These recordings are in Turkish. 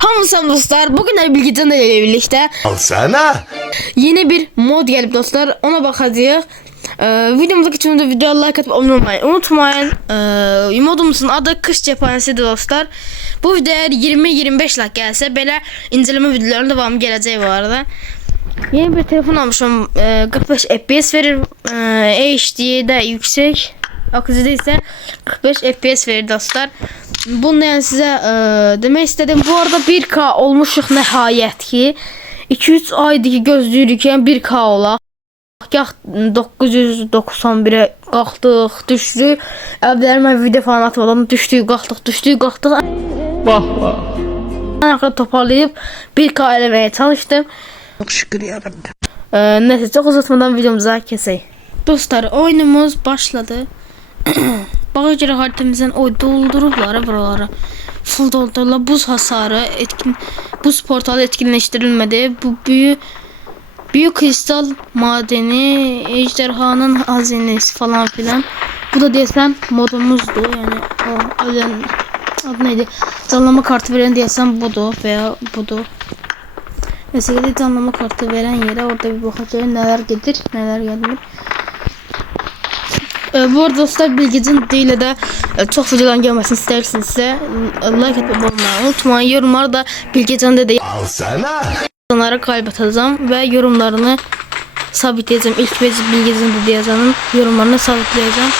Hamısı dostlar bugün de Bilgecan ile birlikte Alsana. yeni bir mod gelip dostlar ona bakacağız. Ee, videomuza geçmeden videoya like atıp abone olmayı unutmayın. Ee, modumuzun adı kış cephanesidir dostlar. Bu video eğer 20-25 like gelse belə inceleme videolarının devamı geleceği bu arada. Yeni bir telefon almışım. Ee, 45 FPS verir. Ee, HD'de yüksek. Akıcıda ise 45 FPS verir dostlar. Bunu yani size e, demek istedim. Bu arada 1K olmuşuq nəhayət ki. 2-3 aydır ki gözləyirik yəni 1K olaq. Gah 991-ə qalxdıq, düşdük. Əvvəllər mən video falan atmadan düşdük, qalxdıq, düşdük, qalxdıq. Vah vah. Ən axırda toparlayıb 1K eləməyə çalışdım. Çok şükür yarabbim. Ee, neyse çok uzatmadan videomuza kesey. Dostlar oyunumuz başladı. Bağa göre haritamızdan oy doldurublar buraları. Full doldururlar. Buz hasarı etkin buz portalı etkinleştirilmedi. Bu büyü büyük kristal madeni, ejderhanın hazinesi falan filan. Bu da desem modumuzdu yani o ölen adı neydi? Canlama kartı veren desem budur veya budur. Mesela canlama kartı veren yere orada bir bakacağız neler gelir neler gelmir. Ee, bu arada dostlar bilgicin değil de e, çok videodan gelmesini istersinizse e, like atıp olmayı unutmayın. Yorumlarda bilgicin de Alsana. yazanlara kalp atacağım ve yorumlarını sabitleyeceğim. İlk ve bilgicin de yazanın yorumlarını sabitleyeceğim.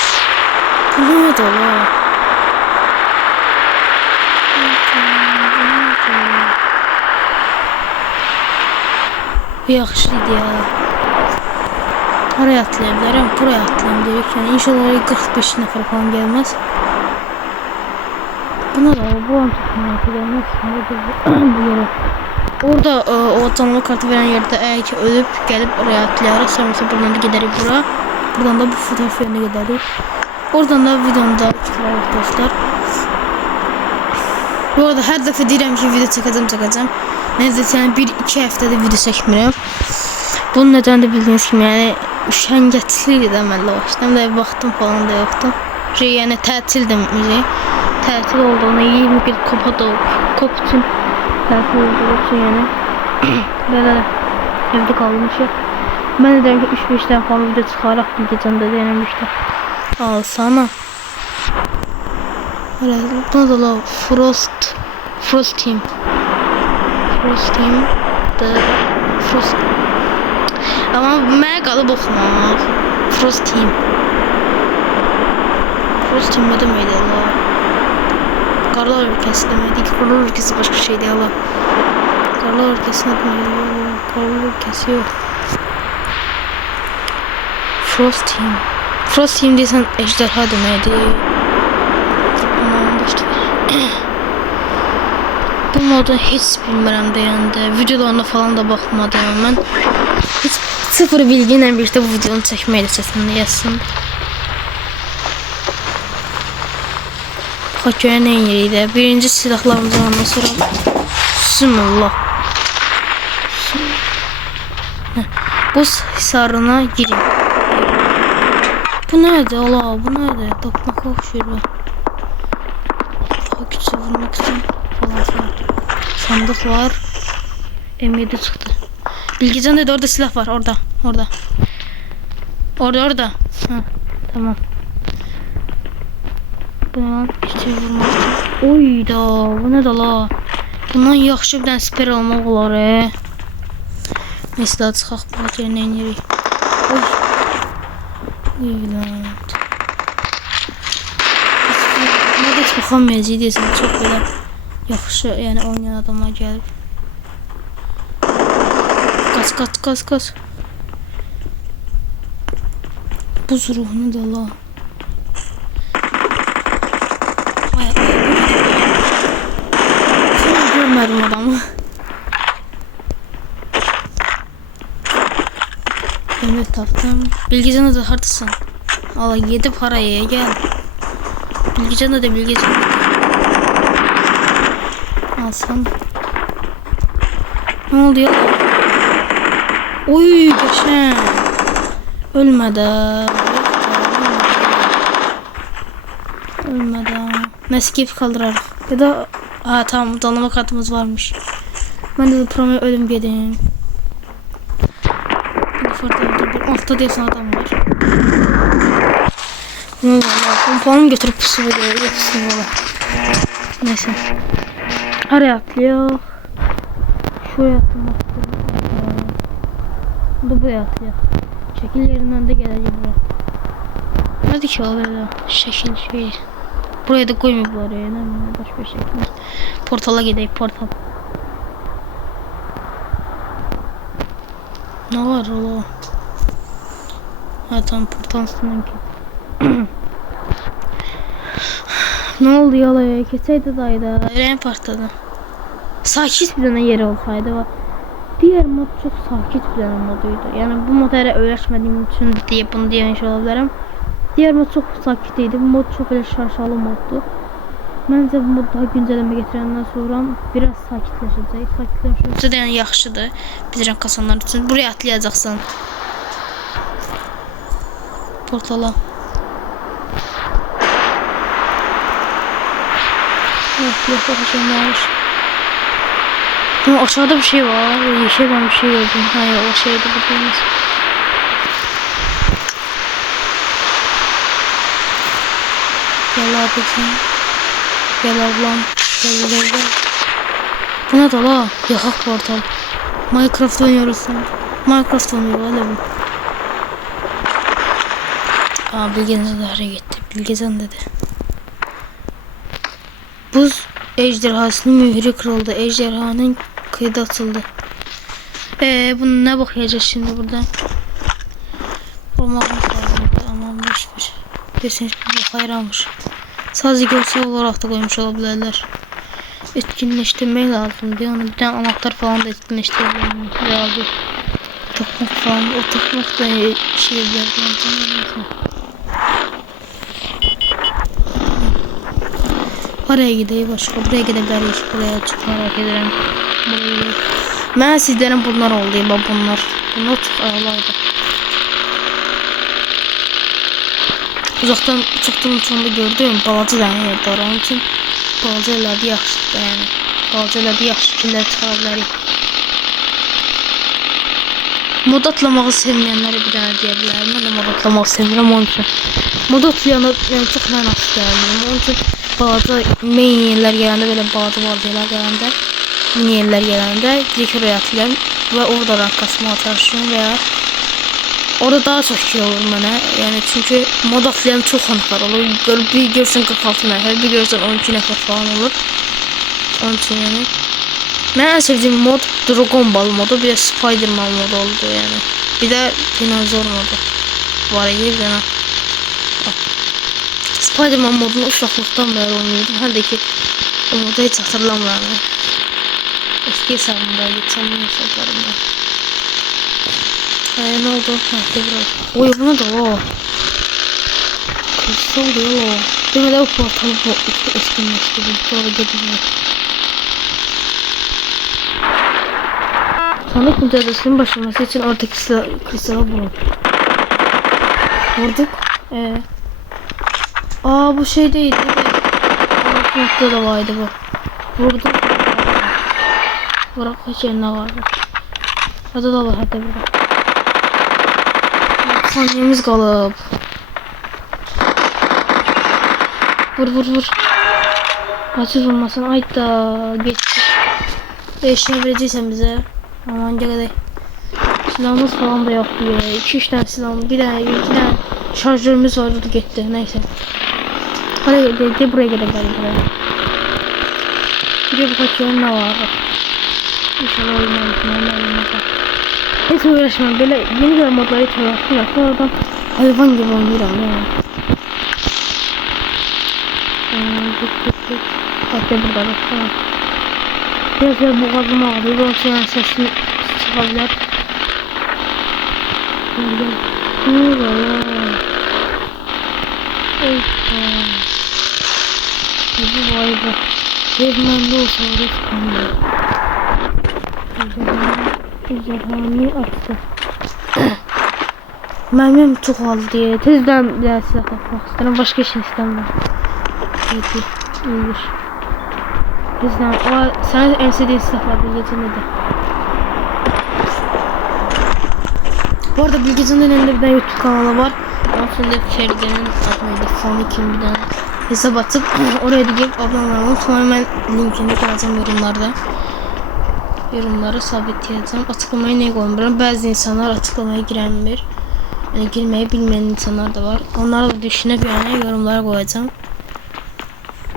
Bu ne dolu? Yaxşıydı ya. Oraya atlaya bilərəm, buraya atlayayım dedik. Yəni inşallah oraya 45 nəfər falan gəlməz. Buna da bu an tutmaması gəlməz. bu yere. Orada e, o canlı kartı veren yerde eğer ki ölüp gelip oraya atlayarak sonrasında buradan da giderik bura. Buradan da bu fotoğraf yerine giderik. Oradan da videomda çıkarırız dostlar. Bu arada her dəfə deyirəm ki, video çəkəcəm, çəkəcəm. Neredeyse yani bir iki haftada video çəkmirəm. Bunun nedəni də bildiyiniz kimi, yəni də mən başladım da vaxtım falan da yoxdu. Şey, yəni tətildim müzik. Tətil olduğunu 21 kopa da kop üçün tətil olduğu üçün yəni belə evdə qalmışıq. Mən də deyirəm ki 3-5 dənə falan video çıxaraq bir gecəndə deyirəm işte. Al sana. Öyle, buna da la Frost Frost Team. Frost Team the Frost Ama mənə qalıb oxumaq. Frost Team. Frost Team ne deməkdir Allah? Qarlar ülkəsi deməkdir ki, qarlar ülkəsi başqa şeydir Allah. Qarlar ülkəsi nə deməkdir Allah? Qarlar ülkəsi yox. Frost Team. Frost Team deyəsən ejderha ver. Bu modu hiç bilmirəm deyəndə, videolarına falan da baxmadım mən. Heç sıfır bilgi ilə birlikdə bu videonu çəkməyə də səsini yazsın. Bakıya nə yerik də. Birinci silahlarımızı ondan sonra Bismillah. Buz hisarına girin. Bu nədir Allah? Bu nədir? Tapmaq oxşuyur. Daha küçük vurmaq için falan filan. Sandık var. M7 çıktı. Bilgecan dedi orada silah var orada. Orada. Orada orada. Ha, tamam. Bu ne lan? Küçük vurmaq için. Oy da bu ne da la? Bundan yaxşı bir dənə siper almaq olar e. Neyse daha çıxaq bu yerine inirik. Oy. Lan. Buna heç baxamayacaq deyəsən çox belə yaxşı, yəni oynayan adamlar gəlib. Qaz, qaz, qaz, qaz. Buz ruhunu da la. Görmədim adamı. Evet taptım. Bilgecan'a da hardasın. Allah yedi parayı gel. Bilgecan'a da Bilgecan. Alsam. Ne oldu ya? Oy geçen. Ölmeden. Ölmeden. Meskip kaldırarız. Ya da Aa tamam donanma kartımız varmış. Ben de promo ölüm öldürdüm. Altta diye sana adam var. Ne oldu Allah? Pompanımı götürüp pusu veriyor. Yapısın valla. Neyse. Araya atlıyor. Şuraya atlamak. Da buraya atlıyor. Şekil yerinden de gelecek buraya. Hadi ki o böyle şekil şey. Buraya da koymuyor bu araya. Ne bir şekil. Portala gideyim portal. Ne var ola? Ha tam portal üstünden ki. ne oldu yalaya? Keseydi dayda. Eren partladı. Sakit bir tane yeri olsaydı var. Diğer mod çok sakit bir moduydu. Yani bu moda hele öğretmediğim için diye bunu diyemiş olabilirim. Diğer mod çok sakit idi. Bu mod çok böyle şaşalı moddu. Məncə bu mod daha güncəlləmə gətirəndən sonra biraz sakitləşəcək. Sakitləşirsə də yəni yaxşıdır. Bilirəm kasanlar üçün. Buraya atlayacaqsan. Portala. Yok yok bakacağım ne var. Ama aşağıda bir şey var. Yeşil ben bir şey gördüm. Hayır o şeydi bu değilmiş. Gel abi sen. Gel ablam. Gel gel gel. Bu ne da la? Yakak portal. Minecraft oynuyoruz sen. Minecraft oynuyor öyle mi? Aa Bilgecan da hareket gitti. Bilgecan dedi. Buz ejderhasının mührü kırıldı. Ejderhanın kıyıda atıldı. Eee bunu ne bakacağız şimdi burada? Roman aman boş ver. Kesin hayır almış. Sadece görsel olarak da koymuş olabilirler. Etkinleştirmeyi lazım diye onu bir tane anahtar falan da etkinleştirebilirim. Herhalde. Takmak falan o takmak da şey yapıyor. Oraya gideyim başka buraya gidebiliriz. Buraya çok merak Buraya. Ben sizlerin bunlar oldu bak bunlar. Bunlar çok ağırlardı. Uzaktan çoktan uçanda gördüm. Balaca yerdə var. Onun için balaca elədi yaxşıdır yəni. Balaca elədi yaxşı fikirlər bilərik. Mod atlamağı sevməyənlərə bir dənə deyə bilərəm. Mən də mod atlamağı sevirəm onun üçün. Mod atlayanı yəni çox mənasız gəlmir. Onun üçün balaca main yerlər gələndə belə balaca balacalar gələndə mini yerlər gələndə direkt oraya atlayıram və orada rank kasmağa çalışıyorum veya Orada daha çok şey olur bana. Yani çünkü mod atlayan çok hanıklar olur. Gör, bir görsen 46 nefer, bir görsen 12 nefer falan olur. Onun için yani. Ben en sevdiğim mod Dragon Ball modu, bir de Spider-Man modu oldu yani. Bir de dinozor modu. Var tane. Bak. Spider-Man modunu uşaqlıqdan beri oynuyordum. Hadi ki o modu hiç hatırlamıyorum. Eski hesabımda, geçen gün hesaplarımda. Ee, ne oldu? Ha, tekrar. Oy bu ne de o? Kısa oluyor o. Demek o portalı bu işte eskimişti. Sonra gidiyor. Sandık mücadelesinin başlaması için oradaki silah, kristal bulun. Vurduk. Ee. Aa bu şey değil. değil mi? Nokta da vardı bu. Vurduk. Bırak kaç yerine vardı. Hadi da var hadi bırak. Saniyemiz qalıb. Vur vur vur. Açı vurmasın. Ay da geçti. Eşya vereceksen bize. Aman gel Silahımız falan da yok diye. 2-3 tane silahımız. Bir tane, iki tane şarjörümüz var. Dur gitti. Neyse. Hadi de, de buraya gidelim. Buraya. Bir de bu kaçıyor ne var? İnşallah olmaz. Normal olmaz. Hiç uğraşmam. Böyle yeni gelen modları çalıştım. Sonradan hayvan gibi oynuyorum yani. Bak ya burada bak. Tamam. Biraz ya boğazım ağrıyor. Yoksa yani sesim çıkabilir. Gel gel. Dur Allah. Bu vay be. Devmende olsa orası kalmıyor. Ejderhanı açtı. Mermim çok az diye. Tezden bir silah takmak istedim. Başka şey. İyidir. Bizden o sevdiğin silah var Bilgecan'da da. Bu arada Bilgecan'ın elinde bir YouTube kanalı var. Sonunda Feride'nin adıyla Sonic bir tane hesap atıp oraya da gelip abone olmayı unutmayın. Ben linkini koyacağım yorumlarda. Yorumlara sabitleyeceğim. Açıklamaya ne koymuyorum. Bazı insanlar açıklamaya giremiyor. Yani girmeyi bilmeyen insanlar da var. Onları da düşünüp yani yorumlara koyacağım.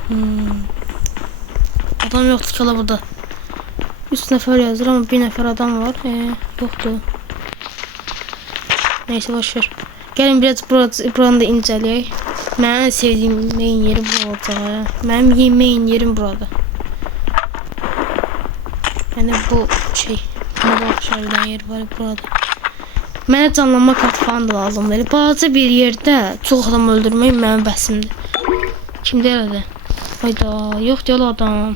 Hmm. Adam yoktu ki la burada. Üç nefer yazır ama bir nefer adam var. Ee, yoktu. Neyse boşver. Gelin biraz buranı da inceleyək. Mənim sevdiyim yemeğin yeri bu olacaq. Mənim yemeğin yerim burada. Yani bu şey. Moda şöyle yer var burada. Mənə canlanma kartı falan da lazım değil. Balaca bir yerdə çox adam öldürmək mənim bəsimdir. Kimdə elədi? Hayda, yok diyor adam.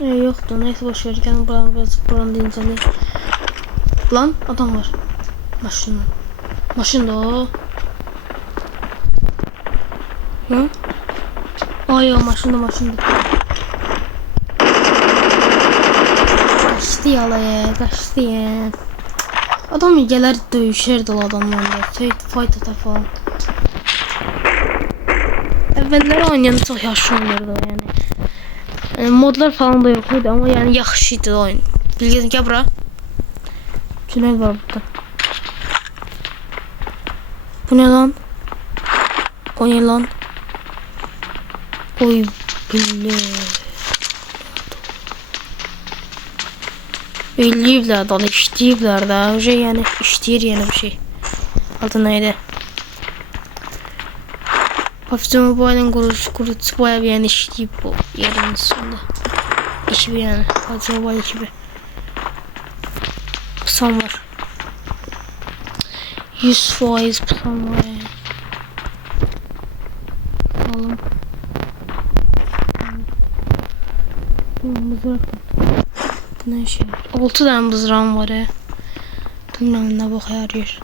E, yoktu. Neyse boş ver. Gelin buranın biraz buranın da inceleyelim. Lan adam var. Maşın. Maşın da o. Hı? Ay o maşın da maşın da. Kaçtı yalaya, kaçtı ya. Adam gələr döyüşərdi o adamlarla. Fight, fight atar falan. Evvellər oynayan çox yaxşı oynayırdı o yəni. yəni. Modlar falan da yox idi amma yəni yaxşı idi o oyun. Bilgin gəl bura. Tünel var burada. Bu ne lan? O ne lan? Oy bile. İşləyiblər də. Öyle yəni işləyir yəni bir şey. Adı neydi? Hafiften Mobile'ın kurucusu, kurucusu bayağı bir yani işleyip bu yerin sonunda. Ekibi yani. Hafiften Mobile ekibi. Psan var. 100 faiz psan var yani. Alalım. Bu ne şey? 6 tane mızrağım var ya. Bilmem ne bok yarıyor.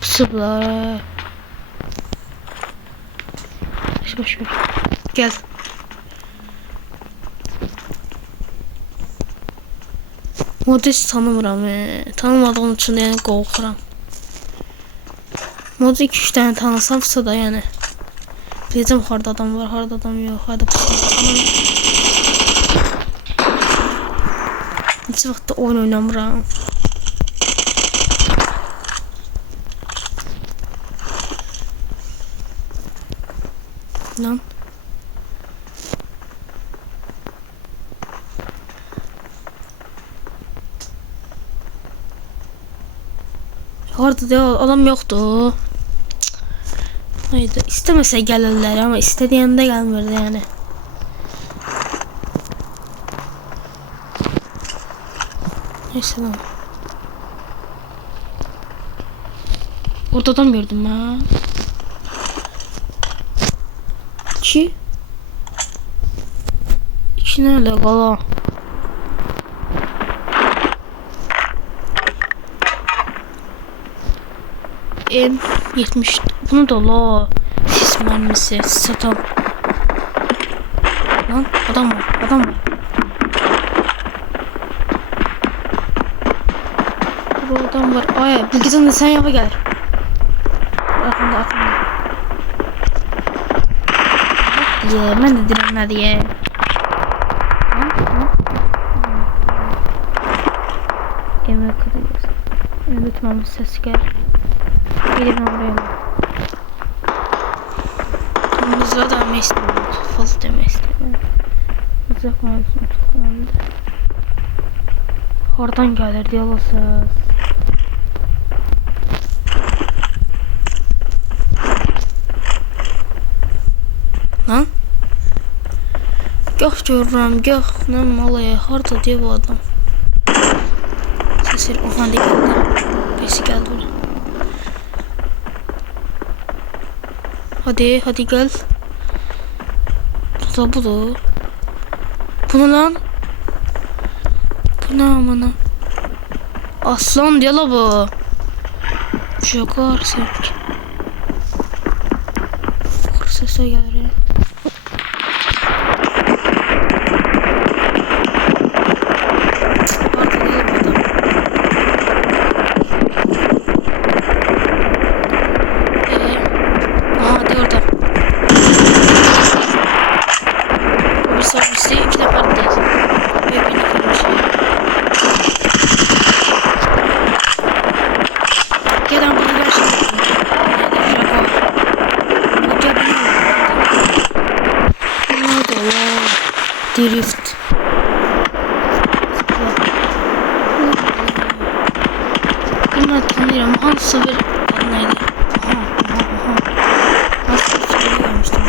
Sıbla. Boş boş ver. Gel. Modist tanımıram. E. Tanımadığım için yani qorxuram. Modu 2-3 tane tanısamsa da yani. Biləcəm harda adam var, harda adam yox, harda pusulam. Neçə vaxtda oyun oynamıram. Lan. Harda adam yoktu. Haydi istemese gelirler ama istediğinde gelmirdi yani. Neyse lan. Orada adam gördüm ha. İki. İki nerede kala? M 70 bunu da la. Sis mermisi satam. Lan adam var adam var. Burada adam var. Ay bilgisayarın da sen yapa gel. Aklımda aklımda diye ben de direnme diye Lan, lan. Emre kadar Evet tamam ses gel. Gelin oraya. Demək istemiyorum. Fazla demək istemiyorum. Mızraq mövzusunu tıklandı. Oradan gelir diyorlarsa. Lan? Gah görürəm, gah nə malaya, harda deyə bu adam. Ses ver, oha da geldi. Birisi geldi. Hadi hadi gel. Da bu da. Bu ne lan? Bu ne amına? Aslan diyor la bu. Jogar sanki. Soy gəlir. ya. Orada değil burada. Ee, Aa, de orada. Bir sonrası iki defa değil. Ve bir iki şey. Gelen bunu gerçekten. Bırak o. Hoca Nerede lan? Drift. Bunu tanıyorum. Hansı bir adı neydi? Aha, aha, aha. Nasıl bir şey görmüştüm.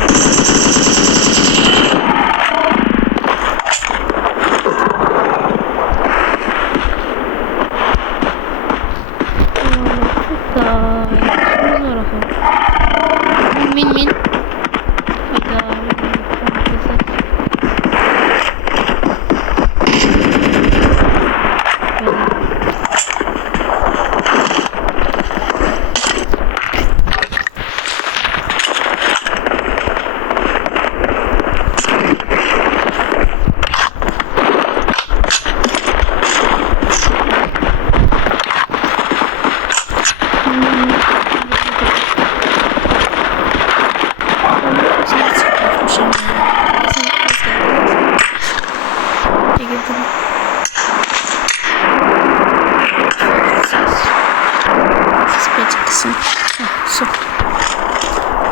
Min min. Hayda.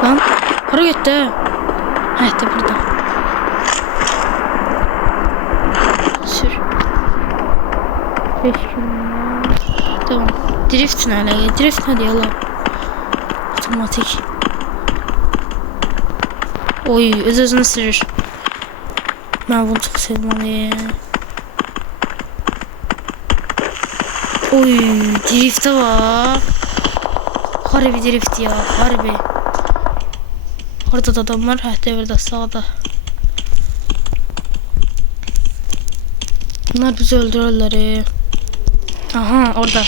Lan para gitti. Ha işte burada. Sür. 5 kilometre. Tamam. Drift ne öyle? Drift ne diyor lan? Otomatik. Oy öz özünü sürür. Ben bunu çok sevdim ya. Oy drift'e bak. Harbi drift ya harbi. Orada da adam var. Heh devirde sağda. Bunlar bizi öldürürler. ya. Aha orada.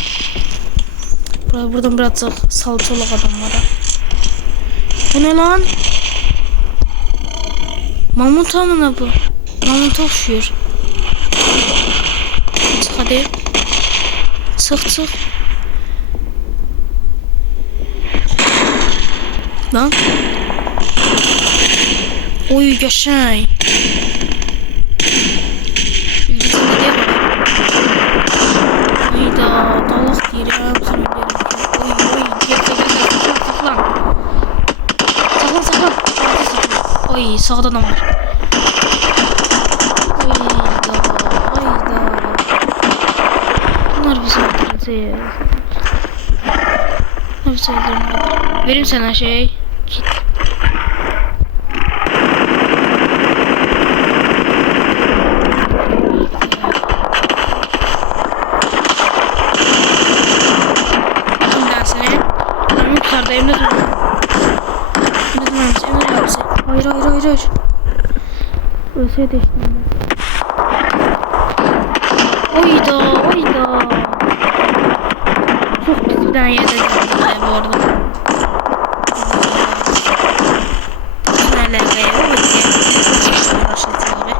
Buraya, buradan birazcık salçalık adam var. ha. Bu ne lan? Mamut amına bu. Mamut okşuyor. Çık hadi. Çık çık. Lan. Oy yaşay. Bilgisini de Hayda dalak diyelim. Sana derim. Oy oy. Gel gel gel. Saklan. Saklan saklan. Hadi saklan. Oy sağda adam var. Hayda. Hayda. Bunlar bizi öldürecek. Bunlar bizi öldürmüyor. Vereyim sana şey. Hayır hayır. Ölseydi işte. Oyda oyda. Çok pis bir tane yerde bu arada. Nereye kayıyor? Bakayım. Başlatıyor gibi.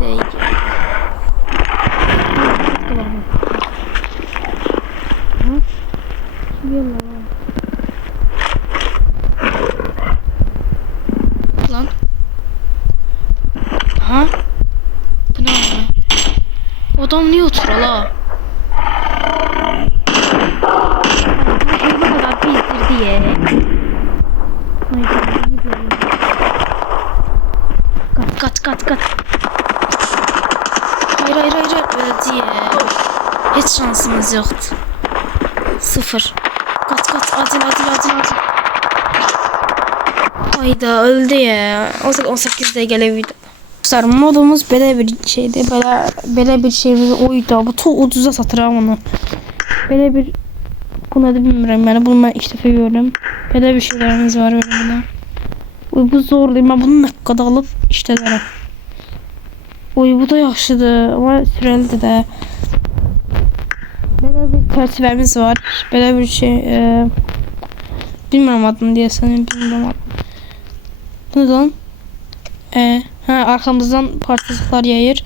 Değil. Tamam. Hı? Yallah. Lan. Aha. Bu ne oldu? Adam niye oturuyor la? Bu kadar bizdir diye. Haydi, iyi böyle. Kat kat kat kat. Hayır hayır hayır hayır. öyle diye. Hiç yoktu. Sıfır. Kat kat acil acil acil acil. Hayda öldü ya. 18'de gelebildi. Dostlar modumuz belə bir şeydi. Belə belə bir şey oydu. Bu çok ucuza satıram onu. Belə bir bu nədir bilmirəm. Yəni bunu mən ilk dəfə görürüm. Belə bir şeylərimiz var belə. Uy bu zordur. Mən bunu nə qədər alıb işlədərəm. Uy bu da yaxşıdır. Amma sürəlidir də. Çərçivəmiz var. Belə bir şey. E, bilmirəm adını deyəsən. Bilmirəm adını. Ne lan? Ee, ha arkamızdan parçacıklar yayır.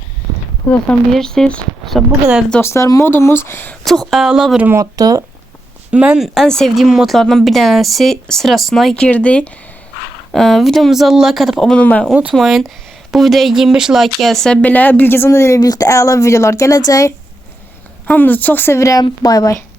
Zaten bilirsiniz. İşte bu kadar dostlar. Modumuz çok əla bir moddu. Mən en sevdiğim modlardan bir tanesi sırasına girdi. Ee, videomuza like atıp abone olmayı unutmayın. Bu videoya 25 like gəlsə belə Bilgezan ilə birlikdə videolar gələcək. Hamınızı çox sevirəm. Bay bay.